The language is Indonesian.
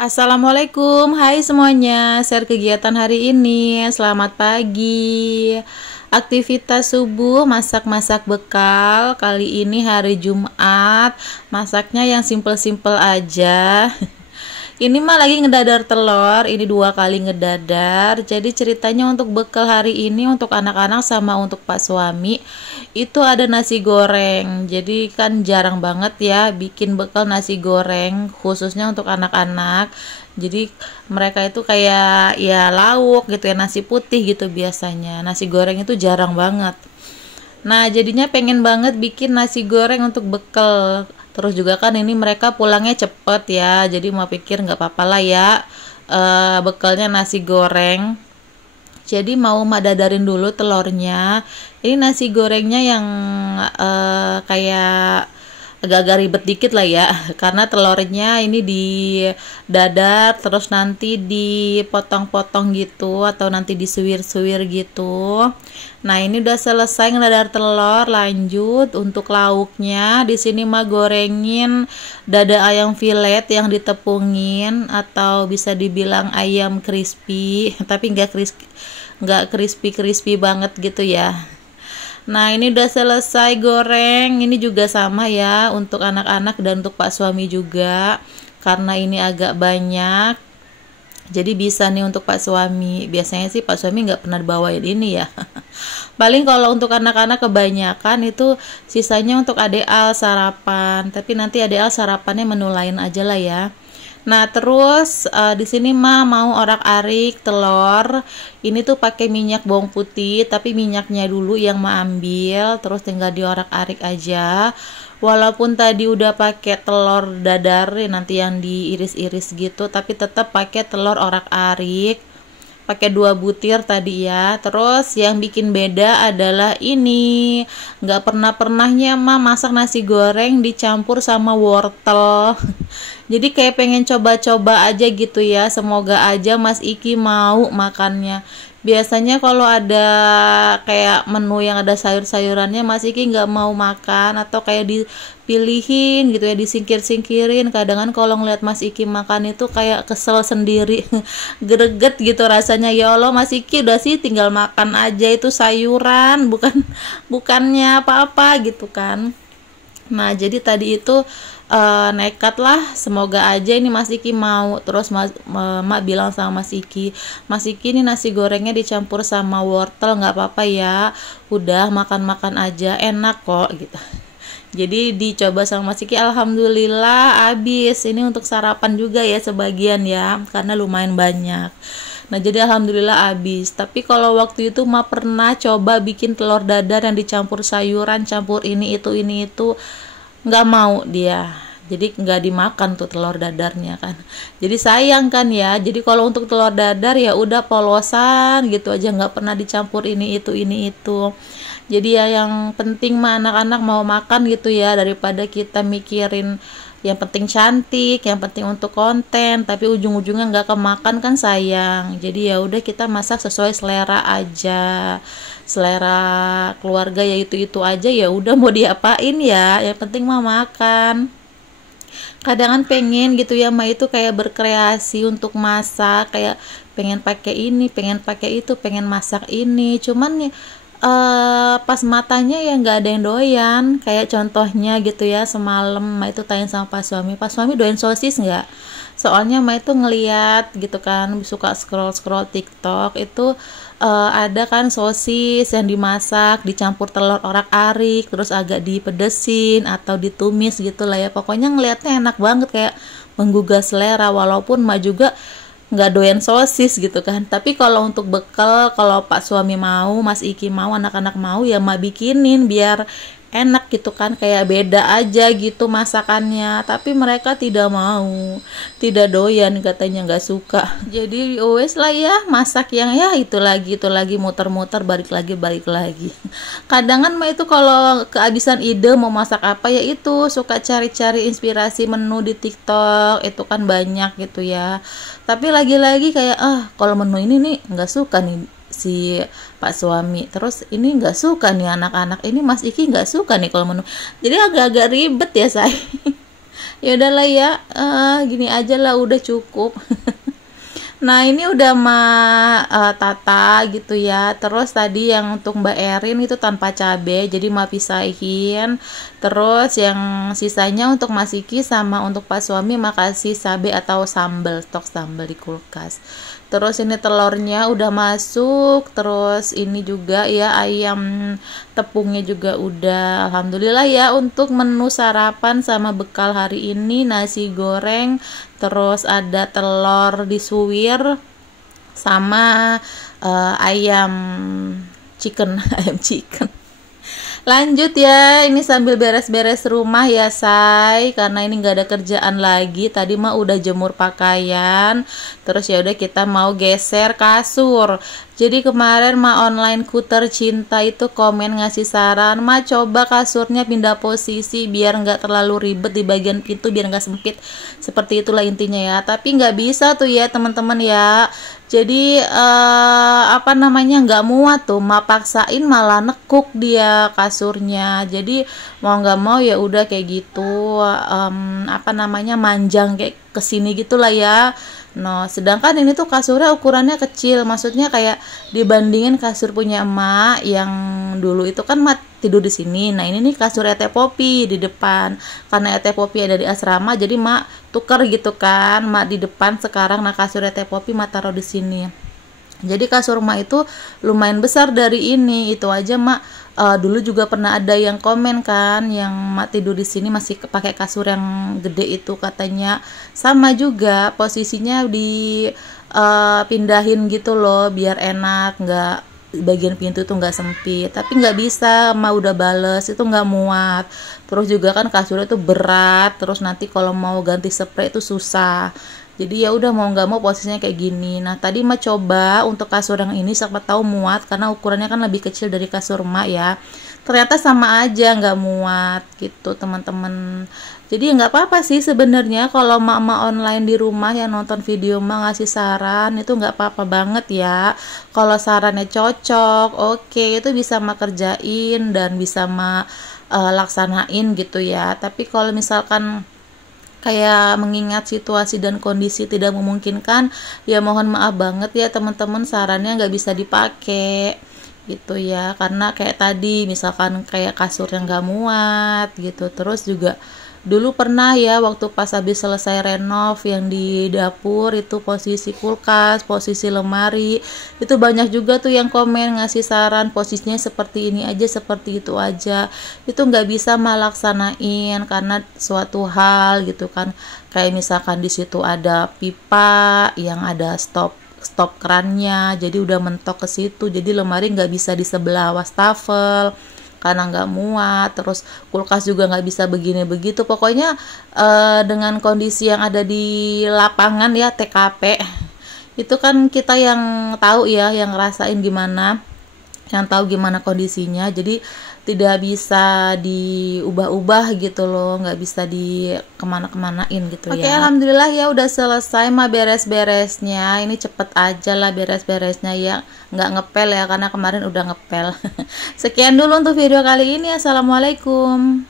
Assalamualaikum, hai semuanya. Share kegiatan hari ini. Selamat pagi. Aktivitas subuh, masak-masak bekal. Kali ini hari Jumat. Masaknya yang simple-simple aja. Ini mah lagi ngedadar telur, ini 2 kali ngedadar. Jadi ceritanya untuk bekal hari ini untuk anak-anak sama untuk Pak suami itu ada nasi goreng. Jadi kan jarang banget ya bikin bekal nasi goreng khususnya untuk anak-anak. Jadi mereka itu kayak ya lauk gitu ya, nasi putih gitu biasanya. Nasi goreng itu jarang banget. Nah, jadinya pengen banget bikin nasi goreng untuk bekal. Terus juga kan ini mereka pulangnya cepet ya, jadi mau pikir nggak apa-apa lah ya, bekalnya nasi goreng. Jadi mau dadarin dulu telurnya. Ini nasi gorengnya yang kayak agak-agak ribet dikit lah ya, karena telurnya ini didadar terus nanti dipotong-potong gitu atau nanti disuwir-suwir gitu. Nah, ini udah selesai ngedadar telur. Lanjut untuk lauknya, di sini mah gorengin dada ayam filet yang ditepungin atau bisa dibilang ayam crispy, tapi nggak crispy banget gitu ya. Nah, ini udah selesai goreng. Ini juga sama ya untuk anak-anak dan untuk Pak suami juga. Karena ini agak banyak, jadi bisa nih untuk Pak suami. Biasanya sih Pak suami nggak pernah bawain ini ya. Paling kalau untuk anak-anak kebanyakan itu sisanya untuk Ade Al sarapan. Tapi nanti Ade Al sarapannya menu lain aja lah ya. Nah, terus di sini mah mau orak-arik telur. Ini tuh pakai minyak bawang putih, tapi minyaknya dulu yang mau ambil, terus tinggal diorak-arik aja. Walaupun tadi udah pakai telur dadar nanti yang diiris-iris gitu, tapi tetap pakai telur orak-arik. Pakai 2 butir tadi ya. Terus yang bikin beda adalah ini, nggak pernahnya mah masak nasi goreng dicampur sama wortel. Jadi kayak pengen coba-coba aja gitu ya, semoga aja Mas Iki mau makannya. Biasanya kalau ada kayak menu yang ada sayur-sayurannya Mas Iki nggak mau makan atau kayak dipilihin gitu ya, disingkir-singkirin. Kadang kan kalau ngeliat Mas Iki makan itu kayak kesel sendiri, greget gitu rasanya. Ya Allah, Mas Iki udah sih tinggal makan aja itu sayuran, bukannya apa-apa gitu kan. Nah, jadi tadi itu nekat lah, semoga aja ini Mas Iki mau. Terus Mak bilang sama Mas Iki, Mas Iki ini nasi gorengnya dicampur sama wortel nggak apa-apa ya, udah makan-makan aja, enak kok gitu. Jadi dicoba sama Mas Iki, alhamdulillah habis. Ini untuk sarapan juga ya sebagian ya, karena lumayan banyak. Nah, jadi alhamdulillah habis. Tapi kalau waktu itu mah pernah coba bikin telur dadar yang dicampur sayuran, campur ini itu, nggak mau dia. Jadi nggak dimakan tuh telur dadarnya kan. Jadi sayang kan ya. Jadi kalau untuk telur dadar ya udah polosan gitu aja, nggak pernah dicampur ini itu. Jadi ya yang penting mah anak-anak mau makan gitu ya, daripada kita mikirin yang penting cantik, yang penting untuk konten, tapi ujung-ujungnya nggak kemakan kan sayang. Jadi ya udah kita masak sesuai selera aja, selera keluarga ya itu aja, ya udah mau diapain ya, yang penting mah makan. Kadang kan pengen gitu ya mah itu kayak berkreasi untuk masak, kayak pengen pakai ini, pengen pakai itu, pengen masak ini, cuman ya pas matanya ya nggak ada yang doyan. Kayak contohnya gitu ya, semalam Ma itu tanya sama Pak suami doyan sosis nggak? Soalnya Ma itu ngeliat gitu kan, suka scroll TikTok itu ada kan sosis yang dimasak dicampur telur orak-arik terus agak dipedesin atau ditumis gitu lah ya. Pokoknya ngeliatnya enak banget, kayak menggugah selera. Walaupun Ma juga nggak doyan sosis gitu kan, tapi kalau untuk bekal, kalau Pak suami mau, Mas Iki mau, anak-anak mau, ya mah bikinin biar enak gitu kan, kayak beda aja gitu masakannya. Tapi mereka tidak mau, tidak doyan, katanya nggak suka. Jadi wes lah ya, masak yang ya itu lagi muter-muter, balik lagi. Kadang kan mah itu kalau kehabisan ide mau masak apa ya itu suka cari-cari inspirasi menu di TikTok, itu kan banyak gitu ya. Tapi lagi-lagi kayak kalau menu ini nih nggak suka nih si Pak suami, terus ini nggak suka nih anak-anak, ini Mas Iki nggak suka nih kalau menu. Jadi agak-agak ribet ya saya. Ya udahlah ya, gini aja lah, udah cukup. Nah ini udah tata gitu ya. Terus tadi yang untuk Mbak Erin itu tanpa cabe, jadi pisahin. Terus yang sisanya untuk Mas Iki sama untuk Pak Suami makasih cabe atau sambal, stok sambal di kulkas. Terus ini telurnya udah masuk. Terus ini juga ya ayam tepungnya juga udah. Alhamdulillah ya untuk menu sarapan sama bekal hari ini nasi goreng. Terus ada telur disuwir sama ayam chicken, ayam chicken. Lanjut ya, ini sambil beres-beres rumah ya say, karena ini nggak ada kerjaan lagi. Tadi mah udah jemur pakaian, terus ya udah kita mau geser kasur. Jadi kemarin mah online ku tercinta itu komen ngasih saran, mah coba kasurnya pindah posisi biar nggak terlalu ribet di bagian pintu, biar nggak sempit. Seperti itulah intinya ya. Tapi nggak bisa tuh ya teman-teman ya. Jadi apa namanya, nggak muat tuh, mah paksain malah nekuk dia kasurnya. Jadi mau nggak mau ya udah kayak gitu, apa namanya, manjang kayak kesini gitulah ya. No, sedangkan ini tuh kasurnya ukurannya kecil, maksudnya kayak dibandingin kasur punya emak yang dulu itu kan emak tidur di sini. Nah ini nih kasur Ete Popi di depan, karena Ete Popi ada di asrama, jadi emak tuker gitu kan, emak di depan sekarang. Nah kasur Ete Popi emak taruh di sini. Jadi kasur emak itu lumayan besar dari ini. Itu aja emak dulu juga pernah ada yang komen kan, yang emak tidur di sini masih pakai kasur yang gede itu, katanya sama juga posisinya di pindahin gitu loh biar enak, nggak bagian pintu tuh nggak sempit. Tapi nggak bisa, emak udah bales itu nggak muat. Terus juga kan kasurnya tuh berat, terus nanti kalau mau ganti spray itu susah. Jadi ya udah mau nggak mau posisinya kayak gini. Nah tadi emak coba untuk kasur yang ini, siapa tahu muat karena ukurannya kan lebih kecil dari kasur emak ya. Ternyata sama aja nggak muat gitu teman-teman. Jadi nggak apa-apa sih sebenarnya kalau emak-emak online di rumah yang nonton video emak ngasih saran, itu nggak apa-apa banget ya. Kalau sarannya cocok, oke, itu bisa emak kerjain dan bisa emak laksanain gitu ya. Tapi kalau misalkan kayak mengingat situasi dan kondisi tidak memungkinkan, ya mohon maaf banget ya teman-teman, sarannya nggak bisa dipakai gitu ya. Karena kayak tadi misalkan kayak kasur yang nggak muat gitu. Terus juga dulu pernah ya waktu pas habis selesai renov yang di dapur itu, posisi kulkas, posisi lemari, itu banyak juga tuh yang komen ngasih saran posisinya seperti ini aja, seperti itu aja. Itu nggak bisa melaksanain karena suatu hal gitu kan, kayak misalkan di situ ada pipa yang ada stop kerannya, jadi udah mentok ke situ, jadi lemari nggak bisa di sebelah wastafel karena nggak muat. Terus kulkas juga nggak bisa begini begitu. Pokoknya dengan kondisi yang ada di lapangan ya, TKP itu kan kita yang tahu ya, yang ngerasain gimana, yang tahu gimana kondisinya. Jadi tidak bisa diubah-ubah gitu loh, nggak bisa di kemana-kemanain gitu ya. Oke, alhamdulillah ya udah selesai mah beres-beresnya. Ini cepet aja lah beres-beresnya ya, nggak ngepel ya karena kemarin udah ngepel. Sekian dulu untuk video kali ini. Assalamualaikum.